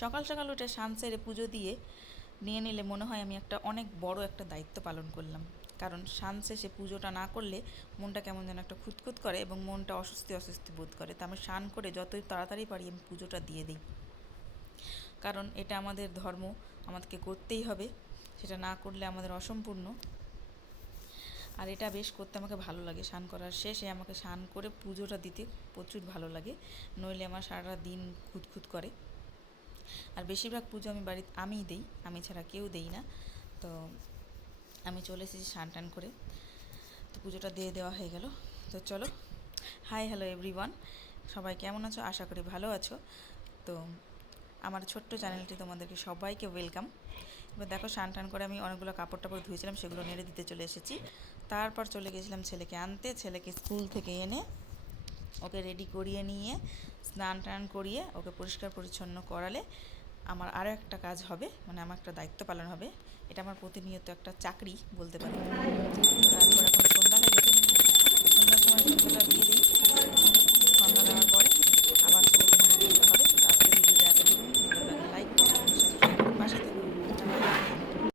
সকাল সকাল উঠে স্নান সেরে পুজো দিয়ে নিয়ে নিলে মনে হয় আমি একটা অনেক বড় একটা দায়িত্ব পালন করলাম। কারণ স্নান শেষে পুজোটা না করলে মনটা কেমন যেন একটা খুঁতখুত করে এবং মনটা অস্বস্তি অস্বস্তি বোধ করে। তা আমি স্নান করে যতই তাড়াতাড়ি পারি আমি পুজোটা দিয়ে দিই, কারণ এটা আমাদের ধর্ম, আমাদেরকে করতেই হবে, সেটা না করলে আমাদের অসম্পূর্ণ। আর এটা বেশ করতে আমাকে ভালো লাগে। স্নান করার শেষে আমাকে স্নান করে পুজোটা দিতে প্রচুর ভালো লাগে, নইলে আমার সারাটা দিন খুঁতখুত করে। আর বেশিরভাগ পুজো আমি বাড়িতে আমিই দিই, আমি ছাড়া কেউ দেই না। তো আমি চলে এসেছি স্নান টান করে, তো পুজোটা দিয়ে দেওয়া হয়ে গেল। তো চলো, হাই হ্যালো এভরিওয়ান, সবাই কেমন আছো? আশা করি ভালো আছো। তো আমার ছোট্ট চ্যানেলটি তোমাদেরকে সবাইকে ওয়েলকাম। এবার দেখো, স্নান টান করে আমি অনেকগুলো কাপড় টাপড় ধুয়েছিলাম, সেগুলো নেড়ে দিতে চলে এসেছি। তারপর চলে গেছিলাম ছেলেকে আনতে। ছেলেকে স্কুল থেকে এনে ওকে রেডি করিয়ে নিয়ে স্নান টান করিয়ে ওকে পরিষ্কার পরিচ্ছন্ন করালে আমার আরও একটা কাজ হবে, মানে আমার একটা দায়িত্ব পালন হবে। এটা আমার প্রতিনিয়ত একটা চাকরি বলতে পারি। তারপর এখন